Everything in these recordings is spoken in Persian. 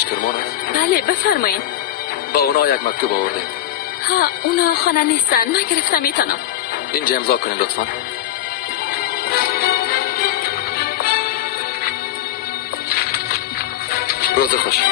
خانمش کرمان است؟ بله بفرمایید. با اونا یک مکتوب آورده. ها اونا خانه نیستن، من گرفتم میتونم. اینجا امضا کنین لطفا. روز خوش.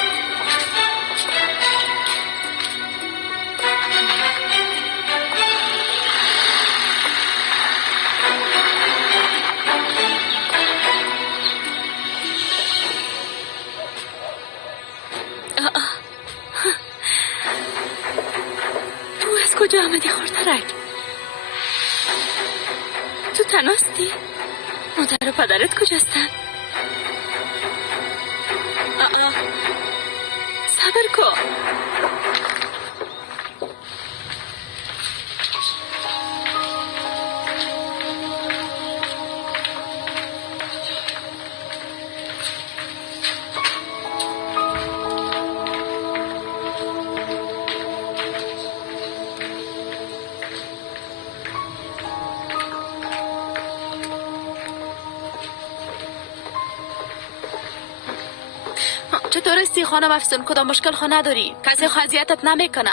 تو از کجا آمدی خورترک؟ تو تناستی؟ مادر و پدرت کجاستن؟ صبر کن. چطور استی خانم افسون؟ کدام مشکل خو نداری؟ کسی خو اذیتت نمیکنه؟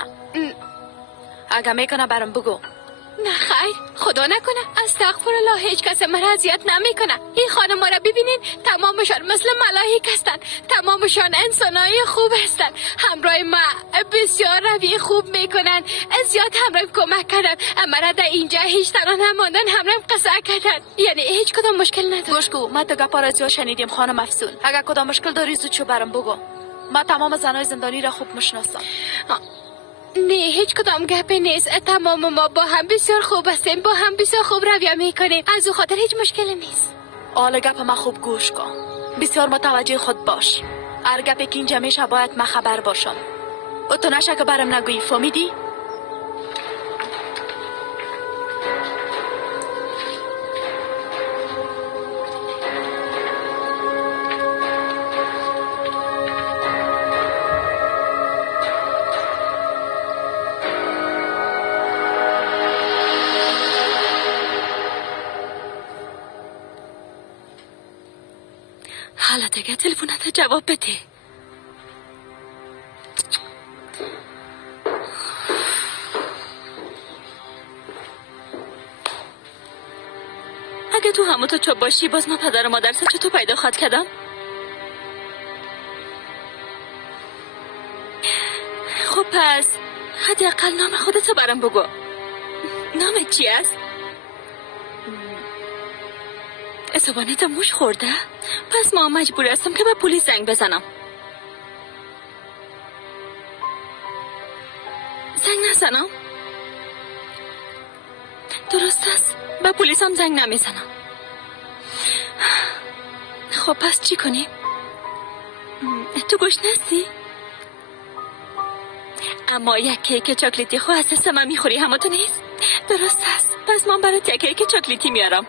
اگه میکنه برام بگو. نه خیر، خدا نکنه. استغفرالله، هیچ کس مرا اذیت نمیکنه. این خانم را ببینین، تمامشان مثل ملائک هستند. تمامشان انسانای خوب هستند. همراه ما بسیار روی خوب میکنن. زیاد همراهم کمک کردن. مرا در اینجا هیچ تنها نماندن، همراهم قصه کردن. یعنی هیچ کدام مشکل نداره. گوش کو، ما تو گپا را زیاد شنیدیم خانم افسون. اگه کدام مشکل داری زود شو برام بگو. ما تمام زنای زندانی را خوب میشناسم. نه هیچ کدام گپی نیست. تمام ما با هم بسیار خوب هستیم، با هم بسیار خوب رویه میکنیم. از او خاطر هیچ مشکلی نیست. حالا گپ ما خوب گوش کن، بسیار متوجه خود باش. هر گپی که اینجا میشه باید ما خبر باشم. و تو نشه که برام نگویی، فهمیدی؟ حالا دیگه تلفنت جواب بده. اگه تو همون تو چوب باشی باز ما پدر و مادرت چطور پیدا خواهد کردم؟ خب پس حداقل نام خودتو برام بگو. نامت چی است؟ اصابانت موش خورده؟ پس ما مجبور هستم که به پلیس زنگ بزنم. زنگ نزنم؟ درست است، به پلیس هم زنگ نمیزنم. خب پس چی کنیم؟ تو گوش نستی؟ اما یک کیک چاکلیتی خو از دست من میخوری، همه تو نیست؟ درست است، پس من برات یک کیک چاکلیتی میارم.